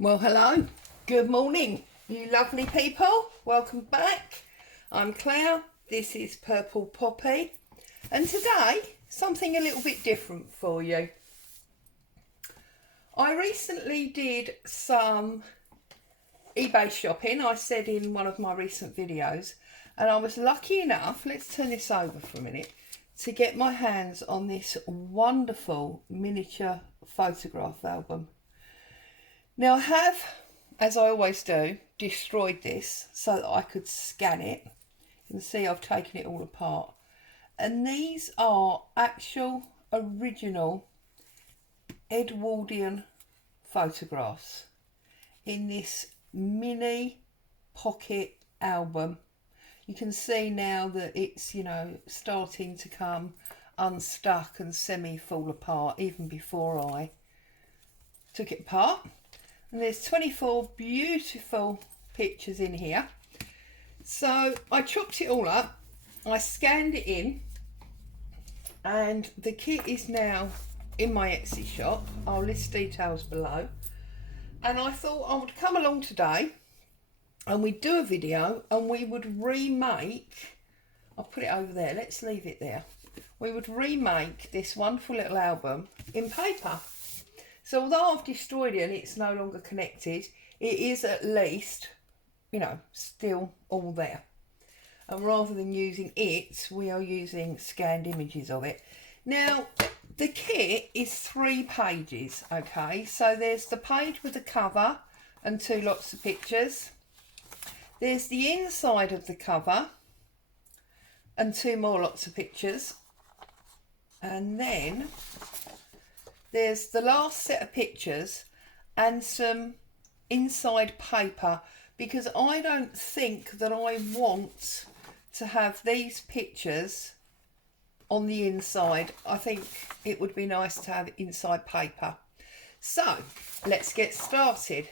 Well, hello, good morning, you lovely people. Welcome back. I'm Claire, this is Purple Poppy, and today, something a little bit different for you. I recently did some eBay shopping, I said in one of my recent videos, and I was lucky enough, let's turn this over for a minute, to get my hands on this wonderful miniature photograph album. Now I have, as I always do, destroyed this so that I could scan it. You can see I've taken it all apart. And these are actual, original Edwardian photographs in this mini pocket album. You can see now that it's, starting to come unstuck and semi-fall apart even before I took it apart. And there's 24 beautiful pictures in here. So I chopped it all up, I scanned it in, and the kit is now in my Etsy shop. I'll list details below. And I thought I would come along today and we'd do a video and we would remake, I'll put it over there, let's leave it there. We would remake this wonderful little album in paper. So although I've destroyed it and it's no longer connected, it is at least, still all there. And rather than using it, we are using scanned images of it. Now, the kit is 3 pages, okay? So there's the page with the cover and 2 lots of pictures. There's the inside of the cover and 2 more lots of pictures. And then there's the last set of pictures and some inside paper, because I don't think that I want to have these pictures on the inside. I think it would be nice to have inside paper. So let's get started.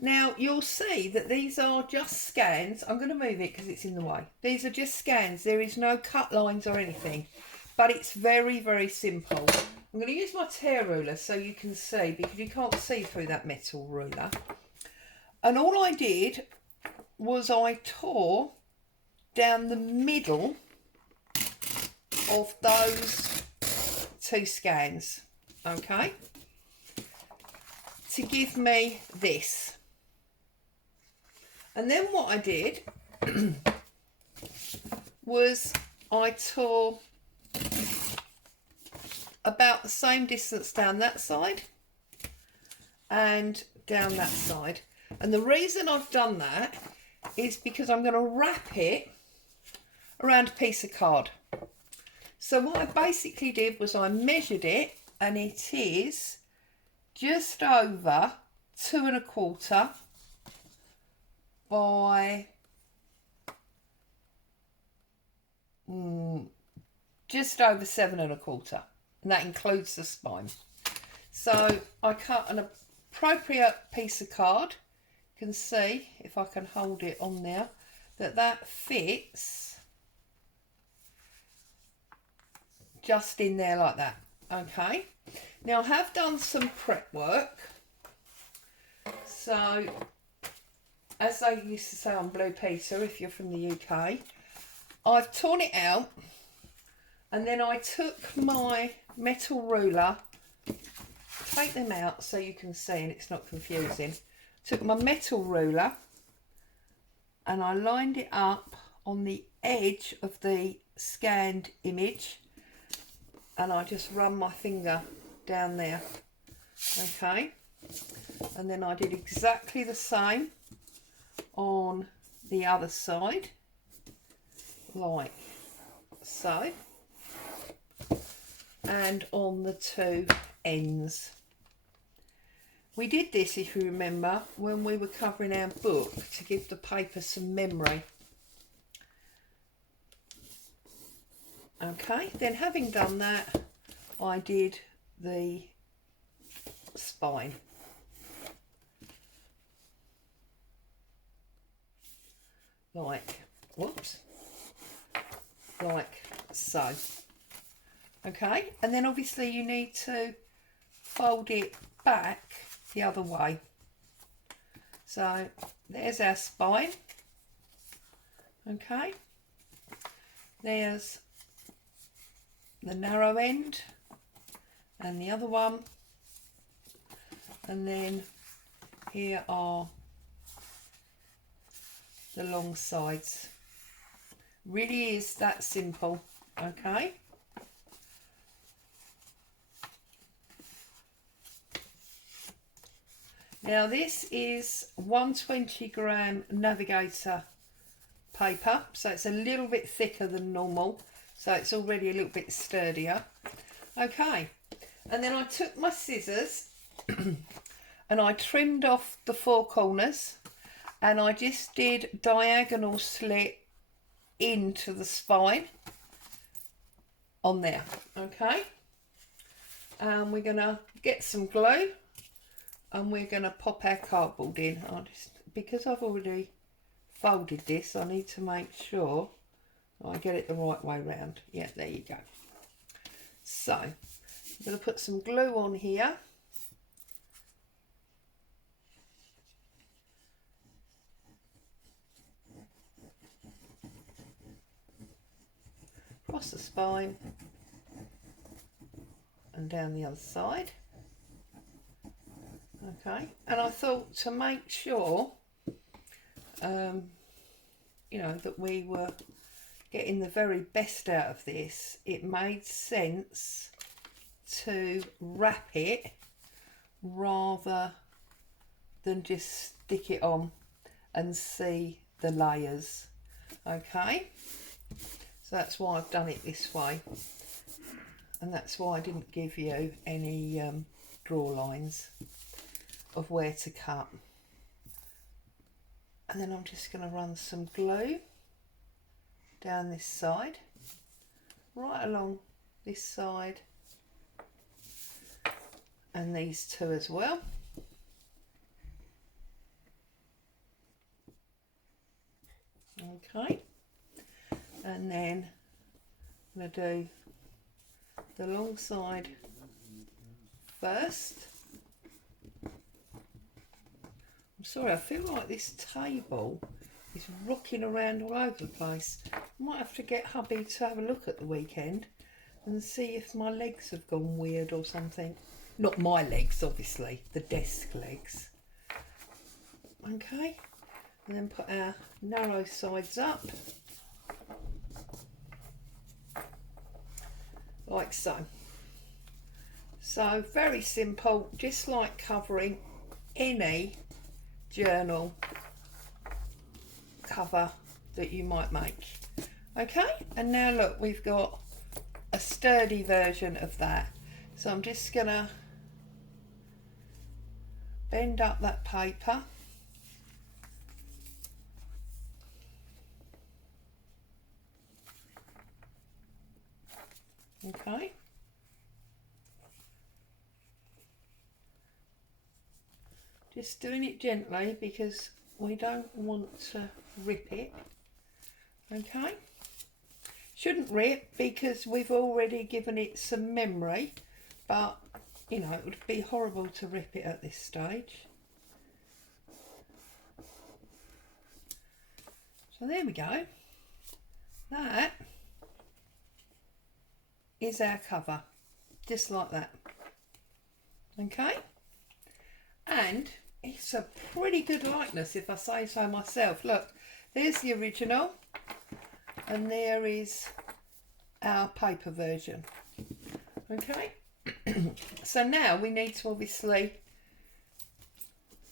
Now you'll see that these are just scans. I'm going to move it because it's in the way. These are just scans. There is no cut lines or anything, but it's very, very simple. I'm going to use my tear ruler so you can see, because you can't see through that metal ruler. And all I did was I tore down the middle of those 2 scans, okay, to give me this. And then what I did was I tore about the same distance down that side and down that side. And the reason I've done that is because I'm going to wrap it around a piece of card. So what I basically did was I measured it, and it is just over 2 1/4 by just over 7 1/4. And that includes the spine. So I cut an appropriate piece of card. You can see, if I can hold it on there, that fits just in there like that. Okay. Now I have done some prep work. So, as they used to say on Blue Peter, if you're from the UK, I've torn it out, and then I took my metal ruler, take them out so you can see and it's not confusing. Took my metal ruler and I lined it up on the edge of the scanned image, and I just run my finger down there, okay, and then I did exactly the same on the other side, like so, and on the 2 ends. We did this, if you remember, when we were covering our book to give the paper some memory. Okay, then having done that, I did the spine. Like so. Okay, and then obviously you need to fold it back the other way. So there's our spine. Okay, there's the narrow end and the other one, and then here are the long sides. Really is that simple. Okay, now this is 120-gram Navigator paper, so it's a little bit thicker than normal, so it's already a little bit sturdier. Okay, and then I took my scissors and I trimmed off the 4 corners, and I just did diagonal slit into the spine on there. Okay, and we're gonna get some glue and we're gonna pop our cardboard in. Because I've already folded this, I need to make sure I get it the right way round. Yeah, there you go. So I'm going to put some glue on here. Across the spine and down the other side. Okay, and I thought to make sure you know, that we were getting the very best out of this, it made sense to wrap it rather than just stick it on and see the layers. Okay, so that's why I've done it this way, and that's why I didn't give you any draw lines of where to cut. And then I'm just going to run some glue down this side, right along this side, and these two as well. Okay, and then I'm going to do the long side first. I'm sorry, I feel like this table is rocking around all over the place. I might have to get hubby to have a look at the weekend and see if my legs have gone weird or something. Not my legs, obviously, the desk legs. Okay, and then put our narrow sides up, like so. So very simple, just like covering any journal cover that you might make. Okay, and now look, we've got a sturdy version of that. So I'm just gonna bend up that paper. Okay, just doing it gently because we don't want to rip it. Okay, shouldn't rip because we've already given it some memory, but you know, it would be horrible to rip it at this stage. So there we go. That is our cover, just like that. Okay, and it's a pretty good likeness if I say so myself. Look, there's the original and there is our paper version. Okay, so now we need to obviously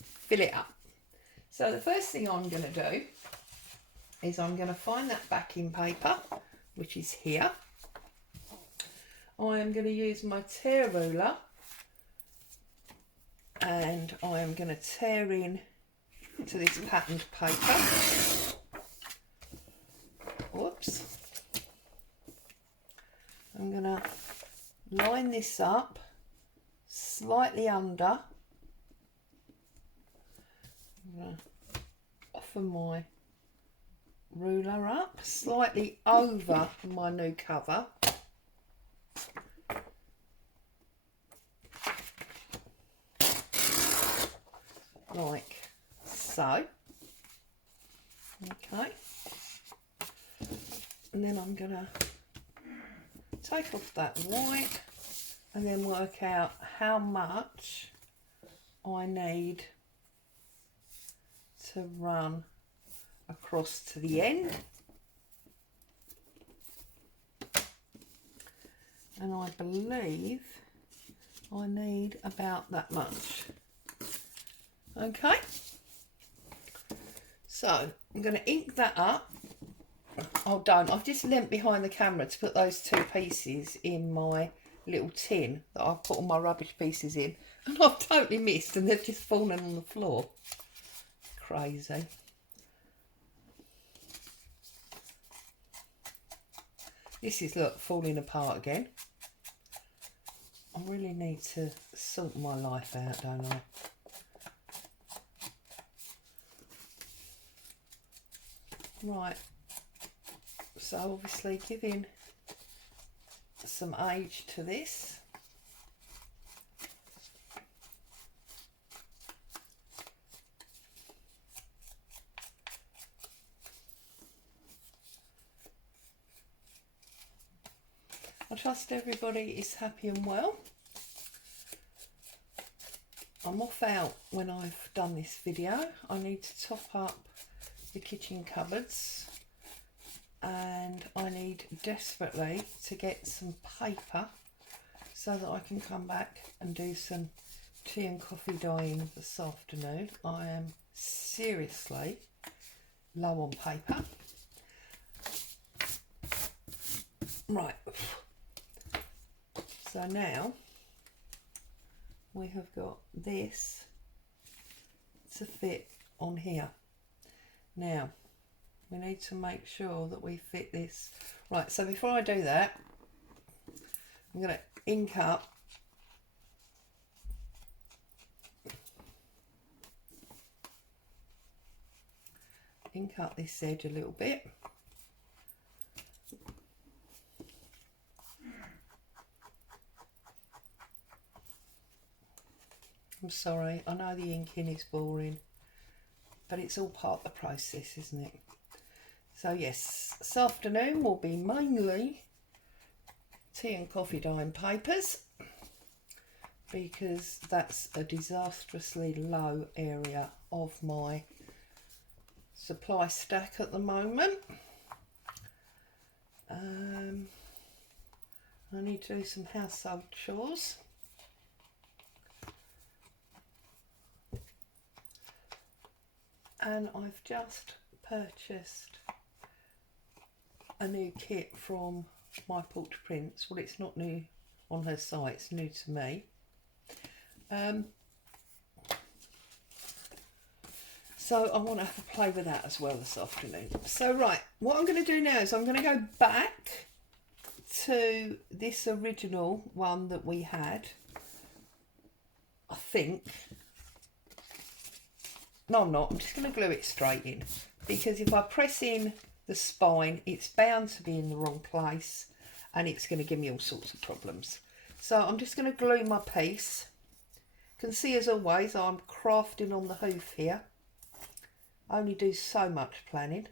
fill it up. So the first thing I'm going to do is I'm going to find that backing paper, which is here. I am going to use my tear ruler and I am going to tear in to this patterned paper. Whoops. I'm going to line this up slightly under. I'm going to offer my ruler up slightly over my new cover. Like so. Okay. And then I'm going to take off that white and then work out how much I need to run across to the end. And I believe I need about that much. Okay, so I'm going to ink that up. Oh, don't. I've just leant behind the camera to put those two pieces in my little tin that I've put all my rubbish pieces in, and I've totally missed and they've just fallen on the floor. Crazy. This is, look, falling apart again. I really need to sort my life out, don't I? Right, so obviously giving some age to this. I trust everybody is happy and well. I'm off out when I've done this video. I need to top up the kitchen cupboards, and I need desperately to get some paper so that I can come back and do some tea and coffee dyeing this afternoon. I am seriously low on paper. Right, so now we have got this to fit on here. Now we need to make sure that we fit this right. So before I do that, I'm going to ink up this edge a little bit. I'm sorry, I know the inking is boring, but it's all part of the process, isn't it? So yes, this afternoon will be mainly tea and coffee dyeing papers, because that's a disastrously low area of my supply stack at the moment. I need to do some household chores. And I've just purchased a new kit from My Porch Prints. Well, it's not new on her site, it's new to me. So I want to have a play with that as well this afternoon. So right, what I'm going to do now is I'm going to go back to this original one that we had, I think. No, I'm not. I'm just going to glue it straight in, because if I press in the spine, it's bound to be in the wrong place and it's going to give me all sorts of problems. So I'm just going to glue my piece. You can see, as always, I'm crafting on the hoof here. I only do so much planning.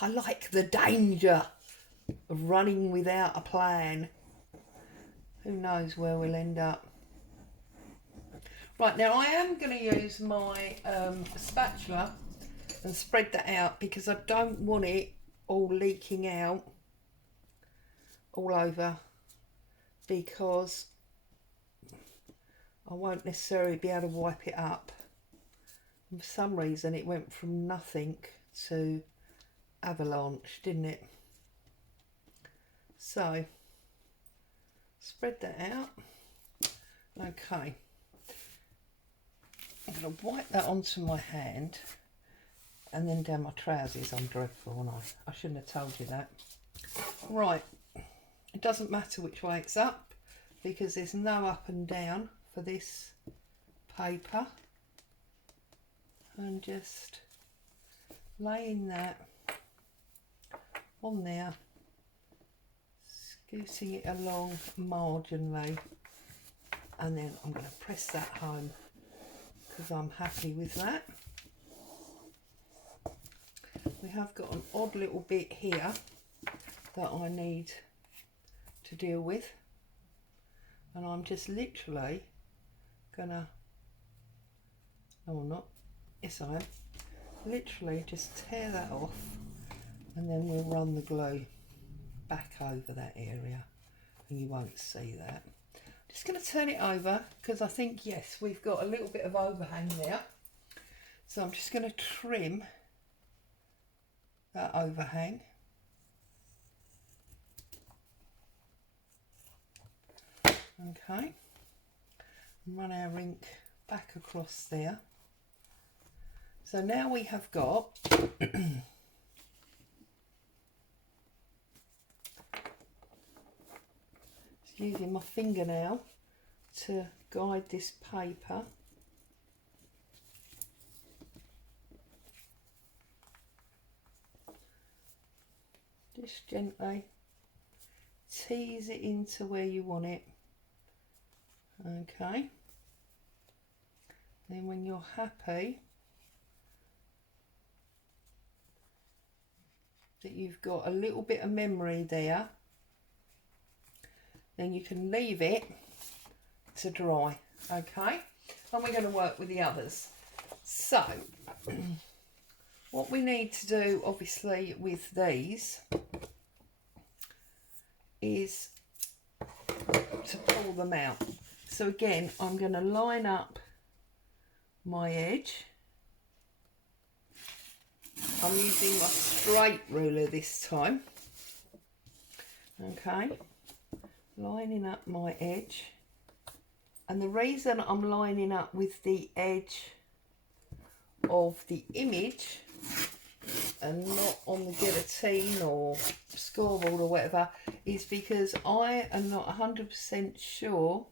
I like the danger of running without a plan. Who knows where we'll end up. Right, now I am going to use my spatula and spread that out, because I don't want it all leaking out all over, because I won't necessarily be able to wipe it up. For some reason it went from nothing to avalanche, didn't it? So spread that out. Okay, I'm going to wipe that onto my hand and then down my trousers. I'm dreadful, and I shouldn't have told you that. Right, it doesn't matter which way it's up, because there's no up and down for this paper. And just laying that on there, scooting it along marginally, and then I'm going to press that home because I'm happy with that. We have got an odd little bit here that I need to deal with, and I'm just literally gonna, no I'm not, yes I am, literally just tear that off, and then we'll run the glue back over that area and you won't see that. Just going to turn it over because I think, yes, we've got a little bit of overhang there, so I'm just going to trim that overhang. Okay, and run our ink back across there. So now we have got just using my fingernail to guide this paper. Just gently tease it into where you want it. Okay, then when you're happy that you've got a little bit of memory there, then you can leave it to dry. Okay, and we're going to work with the others. So what we need to do obviously with these is to pull them out. So again, I'm going to line up my edge. I'm using my straight ruler this time. Okay, lining up my edge. And the reason I'm lining up with the edge of the image and not on the guillotine or scoreboard or whatever is because I am not 100% sure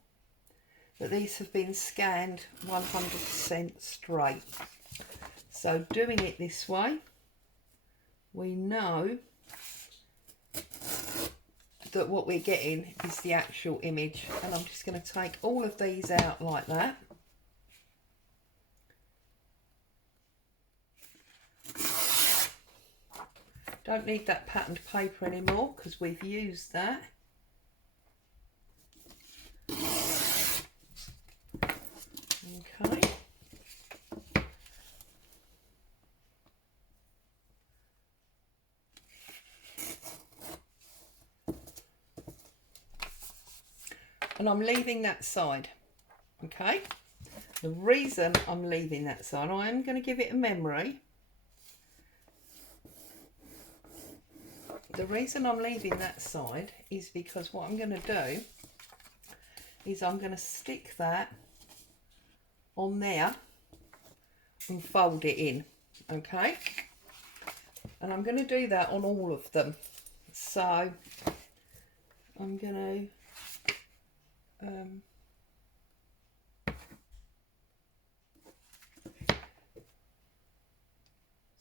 that these have been scanned 100% straight. So doing it this way, we know that what we're getting is the actual image. And I'm just going to take all of these out like that. Don't need that patterned paper anymore because we've used that. Okay. And I'm leaving that side. Okay. The reason I'm leaving that side, I am going to give it a memory. The reason I'm leaving that side is because what I'm going to do is I'm going to stick that on there and fold it in. Okay, and I'm going to do that on all of them. So I'm going to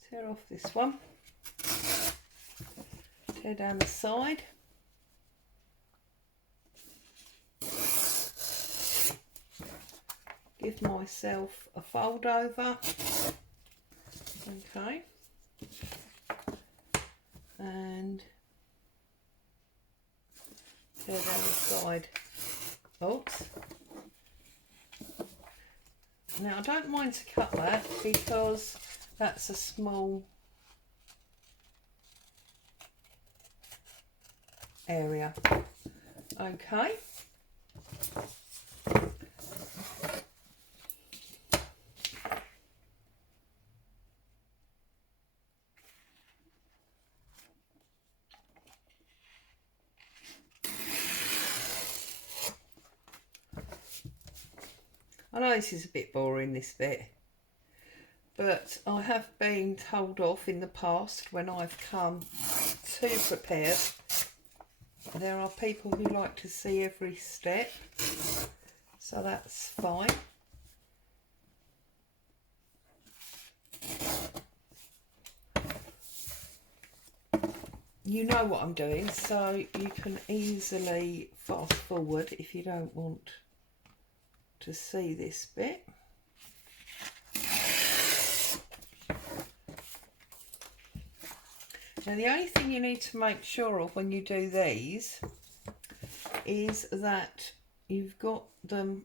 tear off this one, tear down the side, give myself a fold over, okay, and tear down the side. Oops. Now I don't mind to cut that because that's a small area. Okay. I know this is a bit boring, this bit, but I have been told off in the past when I've come too prepared. There are people who like to see every step, so that's fine. You know what I'm doing, so you can easily fast forward if you don't want to see this bit. Now the only thing you need to make sure of when you do these is that you've got them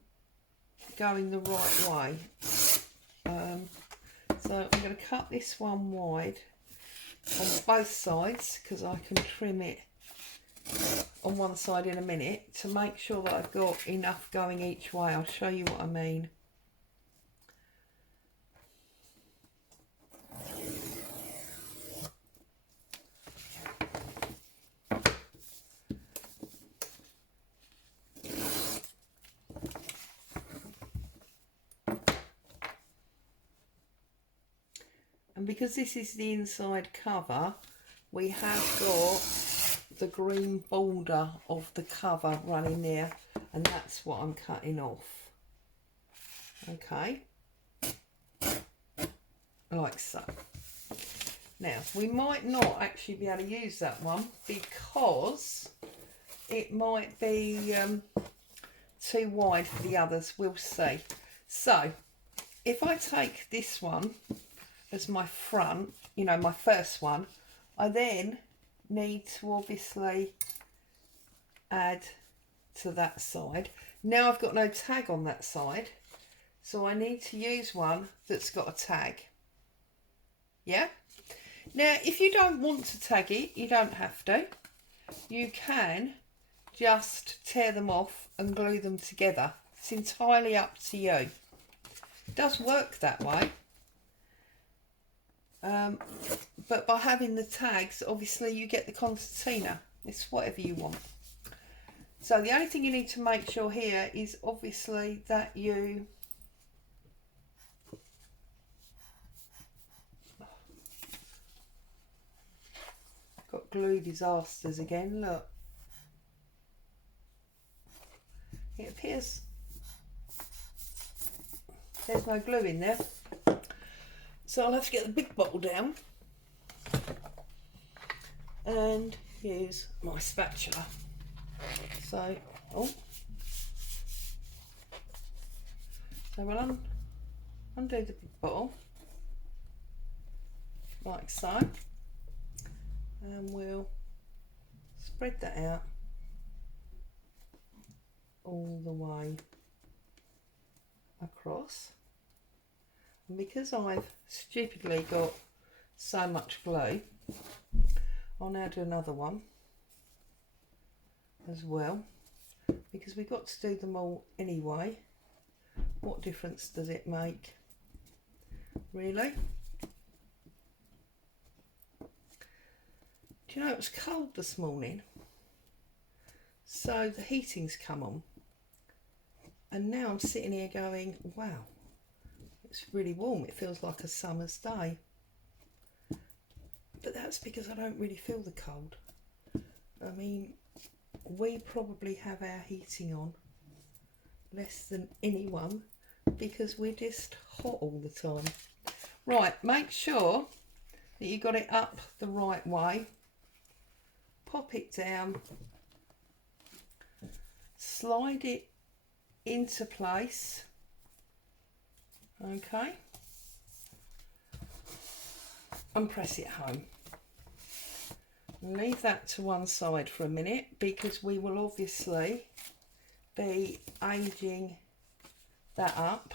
going the right way. So I'm going to cut this one wide on both sides because I can trim it on one side in a minute to make sure that I've got enough going each way. I'll show you what I mean. And because this is the inside cover, we have got the green border of the cover running there, and that's what I'm cutting off. Okay, like so. Now, we might not actually be able to use that one because it might be too wide for the others. We'll see. So, if I take this one as my front, you know, my first one, I then need to obviously add to that side. Now I've got no tag on that side, so I need to use one that's got a tag. Yeah? Now, if you don't want to tag it, you don't have to. You can just tear them off and glue them together. It's entirely up to you. It does work that way. But by having the tags, obviously you get the concertina. It's whatever you want. So the only thing you need to make sure here is obviously that you got glue disasters again. Look, it appears there's no glue in there. So I'll have to get the big bottle down and use my spatula. So, so we'll undo the big bottle like so, and we'll spread that out all the way across. And because I've stupidly got so much glue, I'll now do another one as well, because we've got to do them all anyway. What difference does it make, really? Do you know, it was cold this morning, so the heating's come on, and now I'm sitting here going, wow, it's really warm. It feels like a summer's day. But that's because I don't really feel the cold. I mean, we probably have our heating on less than anyone because we're just hot all the time. Right, make sure that you got it up the right way. Pop it down. Slide it into place. Okay, and press it home. Leave that to one side for a minute because we will obviously be aging that up.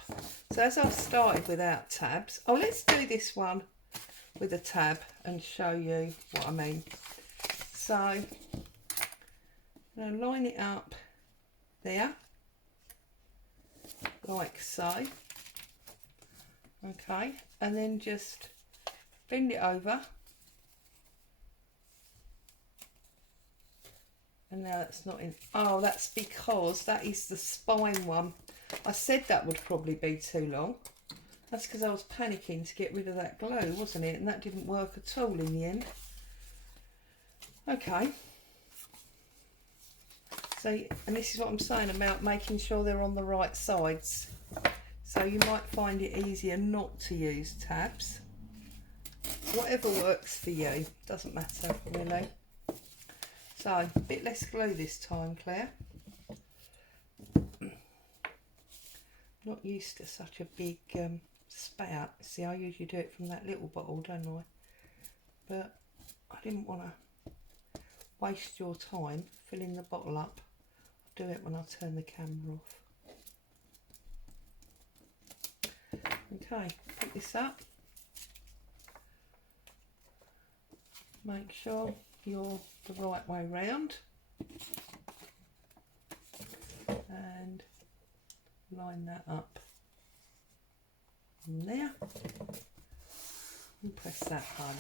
So as I've started without tabs, let's do this one with a tab and show you what I mean. So I'm going to line it up there like so. Okay, and then just bend it over, and now it's not in. Oh, that's because that is the spine one. I said that would probably be too long. That's because I was panicking to get rid of that glue, wasn't it? And that didn't work at all in the end. Okay, so, and this is what I'm saying about making sure they're on the right sides. So you might find it easier not to use tabs. Whatever works for you, doesn't matter really. So a bit less glue this time, Claire. Not used to such a big spout. See, I usually do it from that little bottle, don't I? But I didn't want to waste your time filling the bottle up. I'll do it when I turn the camera off. Okay, pick this up. Make sure you're the right way round. And line that up in there. And press that home.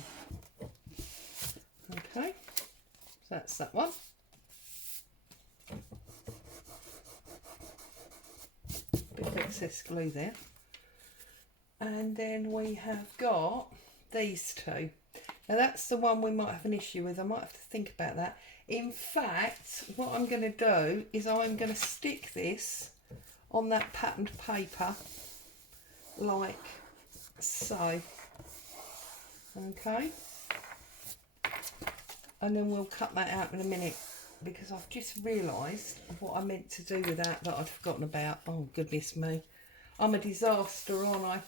Okay, so that's that one. Bit of excess glue there. And then we have got these two. Now that's the one we might have an issue with. I might have to think about that. In fact, what I'm going to do is I'm going to stick this on that patterned paper like so. Okay. And then we'll cut that out in a minute, because I've just realised what I meant to do with that I'd forgotten about. Oh, goodness me. I'm a disaster, aren't I?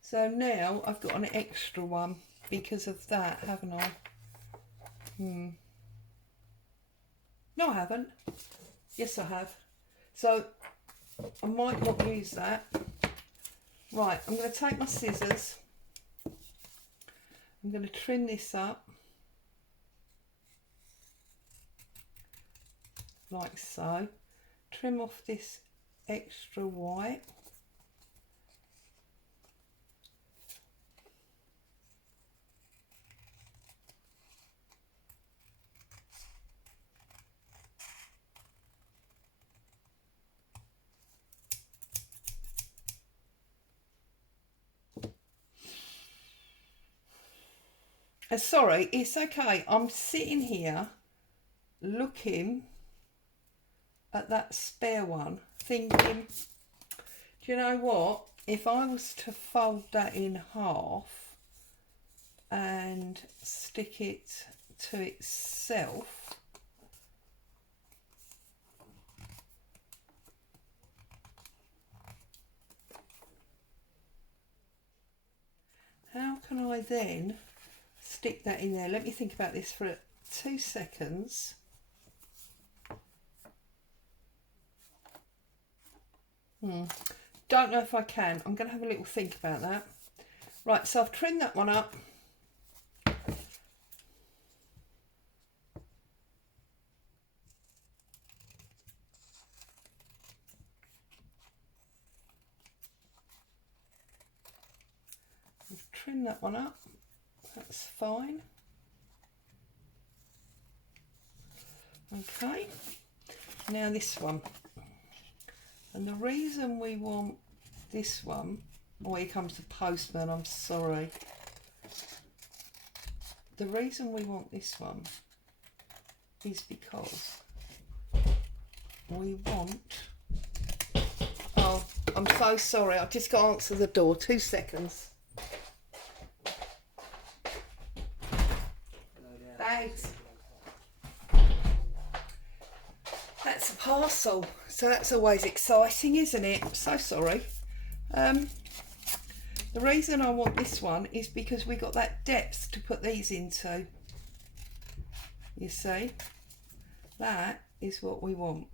So now I've got an extra one because of that, haven't I? No, I haven't. Yes, I have. So I might not use that. Right, I'm going to take my scissors. I'm going to trim this up like so. Trim off this extra white. Sorry, it's okay. I'm sitting here looking at that spare one, thinking, do you know what? If I was to fold that in half and stick it to itself, how can I then stick that in there? Let me think about this for 2 seconds. Don't know if I can. I'm going to have a little think about that. Right, so I've trimmed that one up. I've trimmed that one up. That's fine. Okay, now this one. And the reason we want this one, oh, here comes the postman, I'm sorry. The reason we want this one is because we want, oh, I'm so sorry, I've just got to answer the door, 2 seconds. Thanks. That's a parcel, so that's always exciting, isn't it? I'm so sorry. The reason I want this one is because we got that depth to put these into. You see, that is what we want.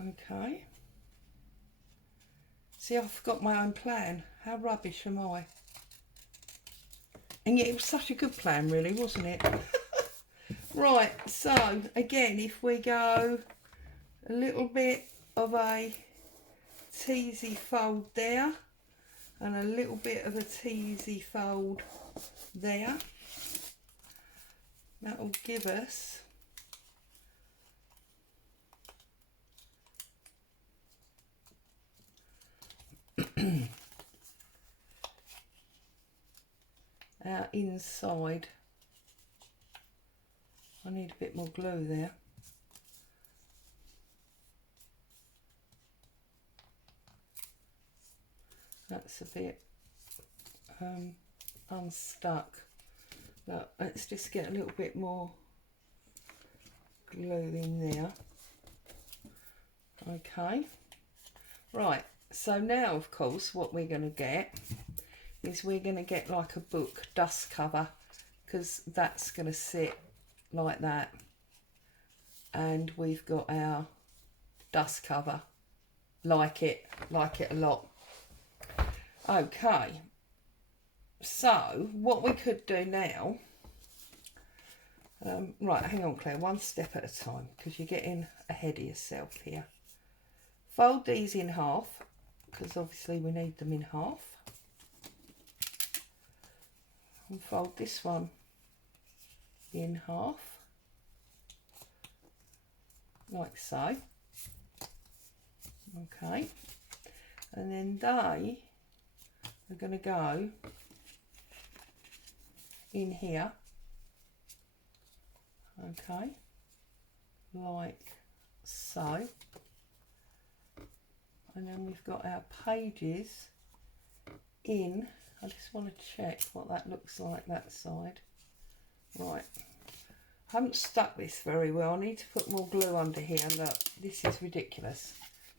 Okay. See, I forgot my own plan. How rubbish am I? And yet it was such a good plan, really, wasn't it? Right, so again, if we go a little bit of a teasy fold there and a little bit of a teasy fold there, that will give us our inside. I need a bit more glue there. That's a bit unstuck. Now, let's just get a little bit more glue in there. Okay, right, so now of course what we're going to get is we're going to get like a book dust cover, because that's going to sit like that, and we've got our dust cover, like it a lot. Okay, so what we could do now, right, hang on Claire, one step at a time, because you're getting ahead of yourself here. Fold these in half, because obviously we need them in half. And fold this one in half, like so. Okay, and then they are going to go in here, okay, like so. And then we've got our pages in. I just want to check what that looks like, that side. Right, I haven't stuck this very well. I need to put more glue under here. Look, this is ridiculous.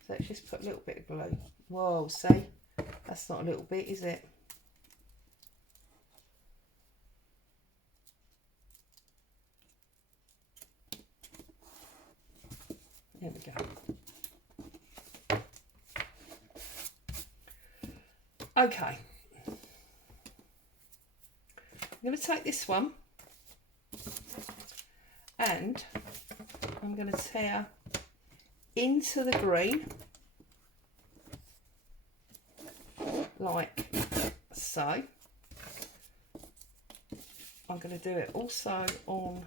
So let's just put a little bit of glue. Whoa, see? That's not a little bit, is it? There we go. Okay. I'm going to take this one and I'm going to tear into the green, like so. I'm going to do it also on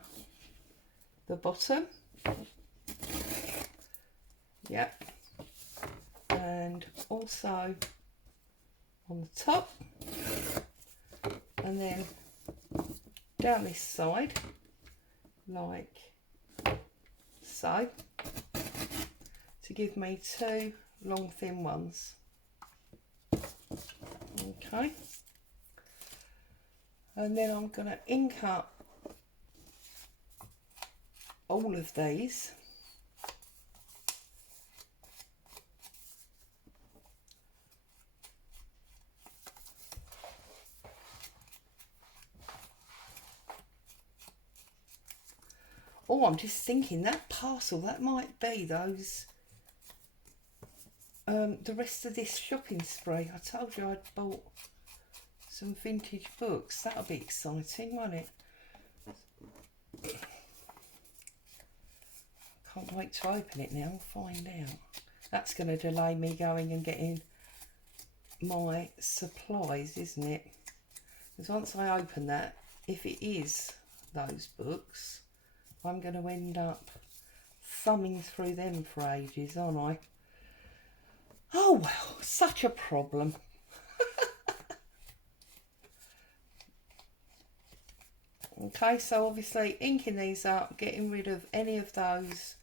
the bottom. Yep. And also on the top. And then down this side, like so, to give me two long thin ones. Okay, and then I'm going to ink up all of these. Oh, I'm just thinking that parcel, that might be those, the rest of this shopping spree. I told you I'd bought some vintage books. That'll be exciting, won't it? Can't wait to open it now and find out. That's going to delay me going and getting my supplies, isn't it? Because once I open that, if it is those books, I'm going to end up thumbing through them for ages, aren't I? Oh well, such a problem. Okay, so obviously inking these up, getting rid of any of those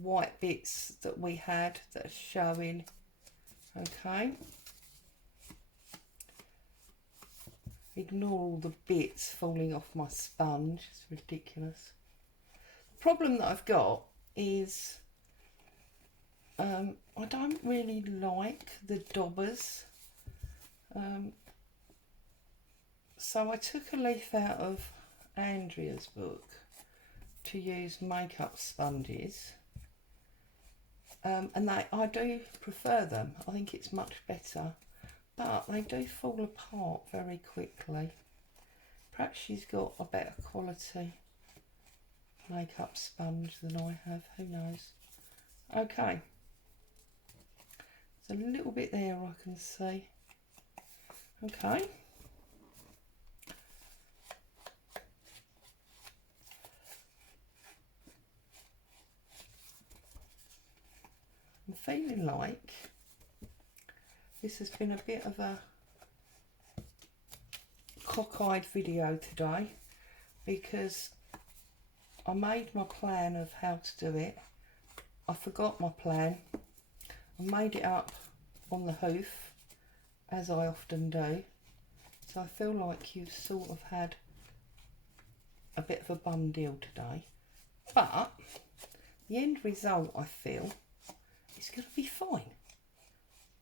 white bits that we had that are showing. Okay. Ignore all the bits falling off my sponge, it's ridiculous. Problem that I've got is I don't really like the daubers, so I took a leaf out of Andrea's book to use makeup sponges, and I do prefer them. I think it's much better, but they do fall apart very quickly. Perhaps she's got a better quality makeup sponge than I have, who knows. Okay, there's a little bit there I can see. Okay, I'm feeling like this has been a bit of a cockeyed video today, because I made my plan of how to do it. I forgot my plan. I made it up on the hoof, as I often do. So I feel like you've sort of had a bit of a bum deal today. But the end result, I feel, it's going to be fine.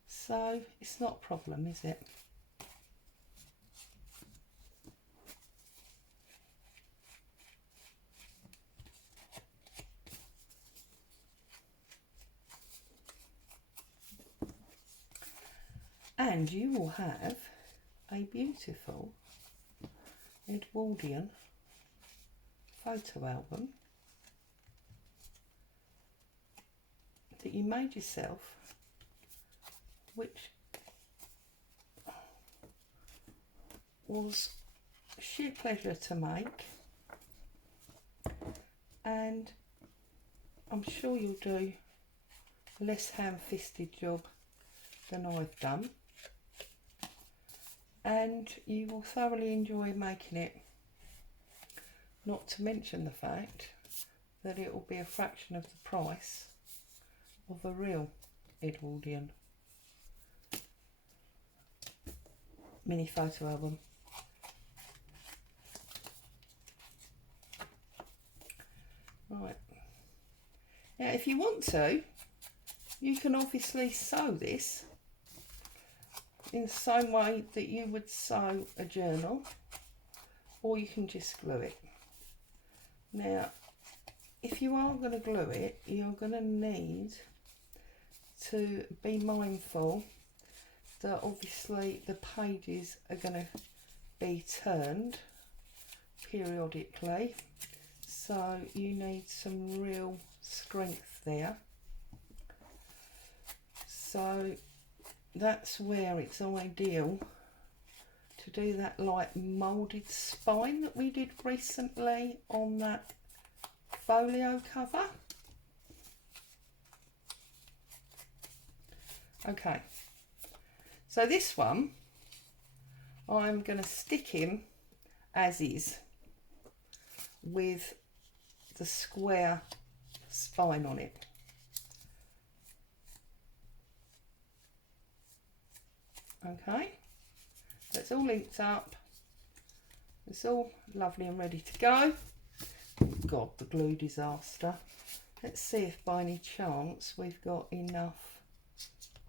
So it's not a problem, is it? And you will have a beautiful Edwardian photo album that you made yourself, which was sheer pleasure to make, and I'm sure you'll do a less ham-fisted job than I've done, and you will thoroughly enjoy making it, not to mention the fact that it will be a fraction of the price of a real Edwardian mini photo album. Right, now if you want to, you can obviously sew this in the same way that you would sew a journal, or you can just glue it. Now if you are going to glue it, you're going to need to be mindful that obviously the pages are going to be turned periodically, so you need some real strength there. So that's where it's ideal to do that light moulded spine that we did recently on that folio cover. Okay, so this one I'm going to stick him as is with the square spine on it. Okay, that's all linked up, it's all lovely and ready to go. God, the glue disaster. Let's see if by any chance we've got enough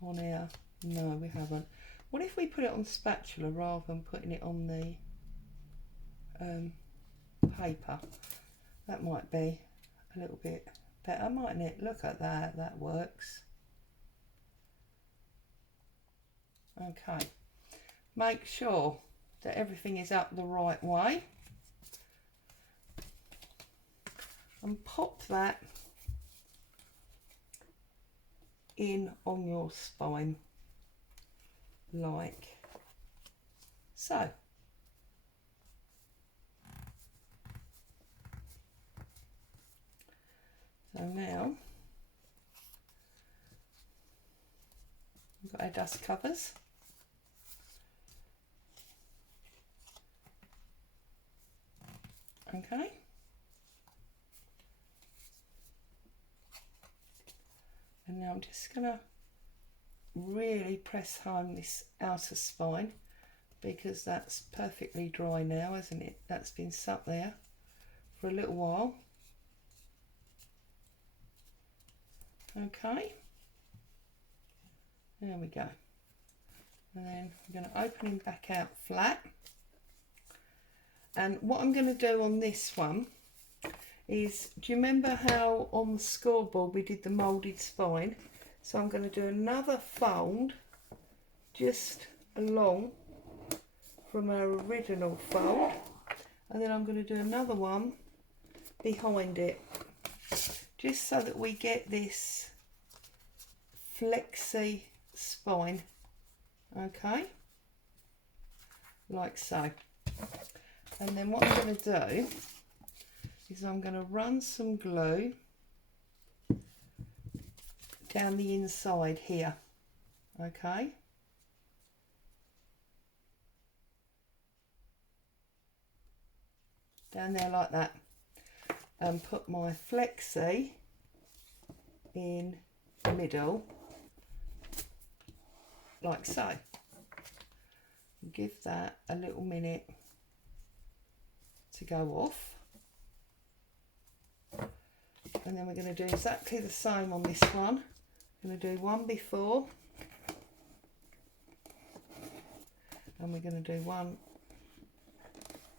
on our... No, we haven't. What if we put it on spatula rather than putting it on the paper? That might be a little bit better, mightn't it? Look at that, that works. Okay, make sure that everything is up the right way and pop that in on your spine like so. So now we've got our dust covers. Okay. And now I'm just going to really press home this outer spine, because that's perfectly dry now, isn't it? That's been sat there for a little while. Okay. There we go. And then I'm going to open him back out flat. And what I'm going to do on this one is, do you remember how on the scoreboard we did the moulded spine? So I'm going to do another fold just along from our original fold, and then I'm going to do another one behind it, just so that we get this flexy spine. Okay, like so. And then what I'm going to do is I'm going to run some glue down the inside here. Okay, down there like that, and put my flexi in the middle like so. Give that a little minute to go off, and then we're going to do exactly the same on this one. I'm going to do one before, and we're going to do one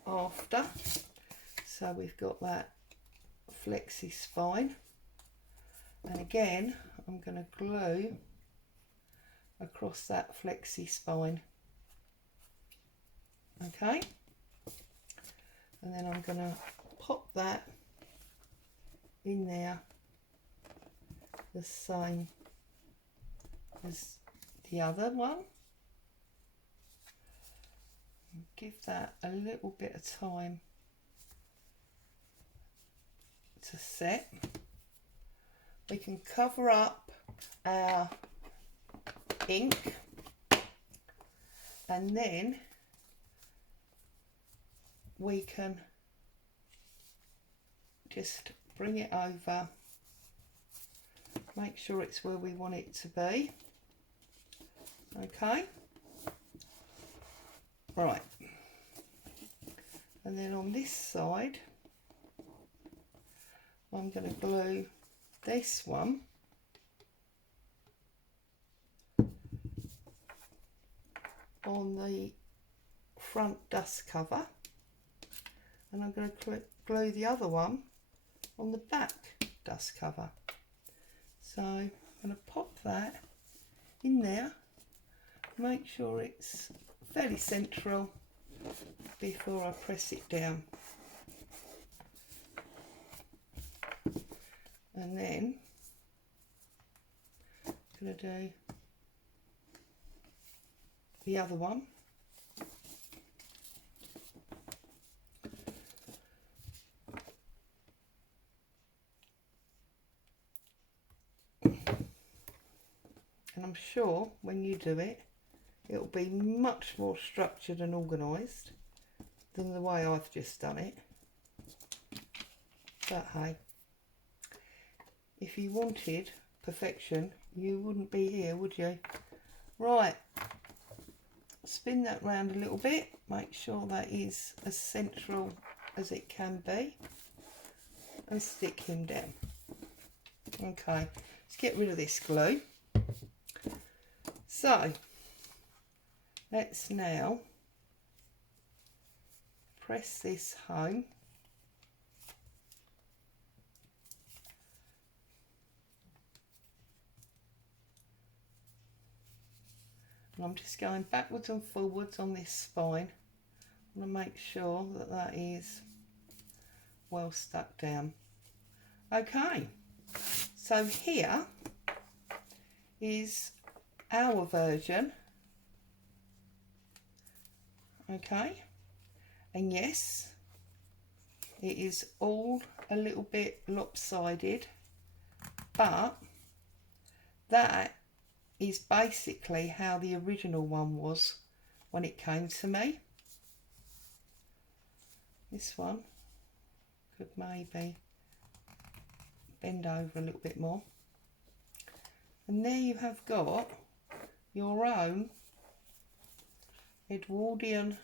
after. So we've got that flexi spine, and again I'm going to glue across that flexi spine. Okay, and then I'm going to pop that in there the same as the other one. Give that a little bit of time to set. We can cover up our ink, and then we can just bring it over, make sure it's where we want it to be. Okay, right, and then on this side I'm going to glue this one on the front dust cover, and I'm going to glue the other one on the back dust cover. So I'm going to pop that in there, make sure it's fairly central before I press it down, and then I'm going to do the other one. And I'm sure when you do it, it'll be much more structured and organised than the way I've just done it. But hey, if you wanted perfection, you wouldn't be here, would you? Right, spin that round a little bit, make sure that is as central as it can be, and stick him down. Okay, let's get rid of this glue. So let's now press this home. And I'm just going backwards and forwards on this spine. I want to make sure that that is well stuck down. Okay, so here is our version. Okay, and yes, it is all a little bit lopsided, but that is basically how the original one was when it came to me. This one could maybe bend over a little bit more, and there you have got your own Edwardian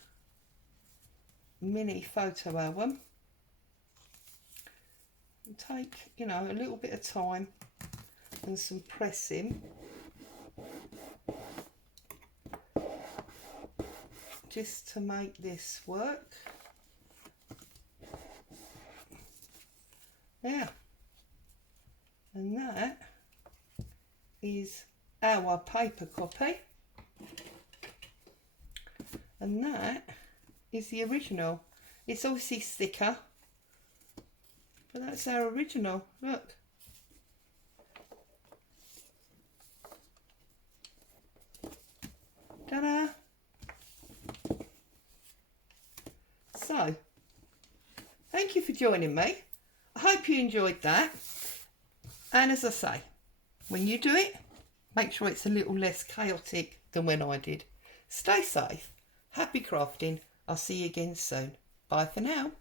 mini photo album. It'll take, you know, a little bit of time and some pressing just to make this work. Yeah, and that is our paper copy, and that is the original. It's obviously thicker, but that's our original. Look, ta-da! So thank you for joining me. I hope you enjoyed that, and as I say, when you do it, make sure it's a little less chaotic than when I did. Stay safe, happy crafting. I'll see you again soon. Bye for now.